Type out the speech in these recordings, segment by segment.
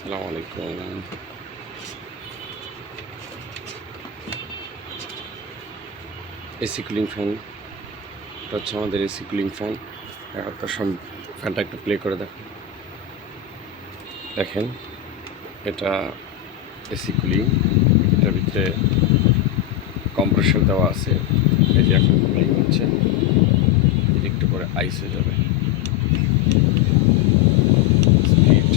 আসসালামু আলাইকুম। AC cooling fan, এটা হচ্ছে আমাদের এসি কুলিং ফ্যান। তো ফ্যানটা একটু প্লে করে দেখেন, এটা এসি কুলিং। এটার ভিতরে কম্প্রেসর দেওয়া আছে। এই যে এখন কুলিং হচ্ছে, একটু পরে আইস হয়ে যাবে। স্পিড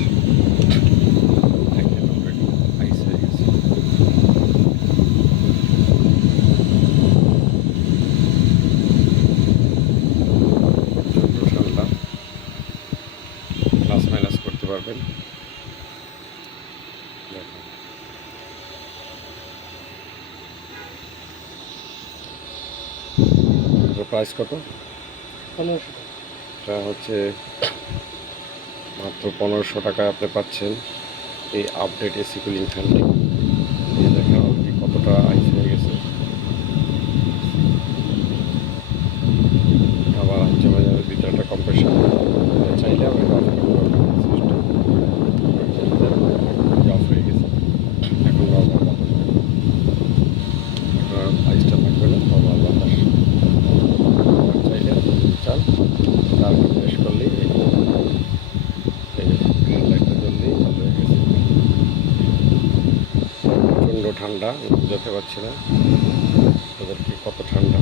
দেখেন, অলরেডি আইস হয়ে গেছে। ঠান্ডা প্লাস মাইনাস করতে পারবেন। প্রাইস কত? 1500 টাকা। এটা হচ্ছে মাত্র 1500 টাকায় আপনি পাচ্ছেন এই আপডেট এসি কুলিং ফ্যানটি। দিয়ে দেখেন অলরেডি কতটা আইস হয়ে গেছে। আবার আঞ্চে বাজারের ভিতরে একটা কম্প্রেসার চাইলে আমি অফ করতে পারবেন। সুইচটা অফ হয়ে গেছে, এখন নর্মাল বাতাস দেবে। এখন আইসটা থাকবে না, নর্মাল বাতাস। চাইলে চান তার প্রেস করলেই লাইটটা জ্বললেই চালু হয়ে গেছে। প্রচণ্ড ঠান্ডা, বোঝাতে পারছি না তাদেরকে কত ঠান্ডা।